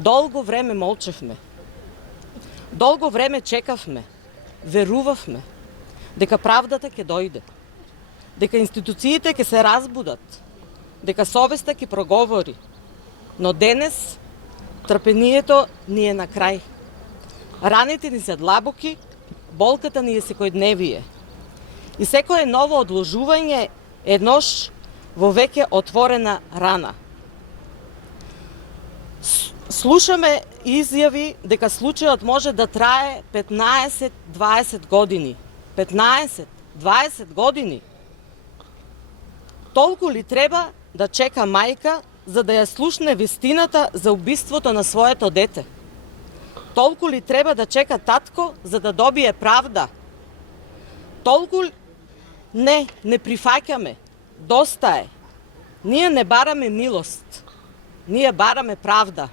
Долго време молчевме. Долго време чекавме. Верувавме дека правдата ќе дојде. Дека институциите ќе се разбудат. Дека совеста ќе проговори. Но денес трпението ни е на крај. Раните ни се длабоки, болката ни е секојдневие. И секое ново одложување е еднош во веќе отворена рана. Слушаме изјави дека случајот може да трае 15-20 години. 15-20 години. Толку ли треба да чека мајка за да ја слушне вистината за убиството на своето дете? Толку ли треба да чека татко за да добие правда? Толку ли... Не прифаќаме. Доста е. Ние не бараме милост. Ние бараме правда.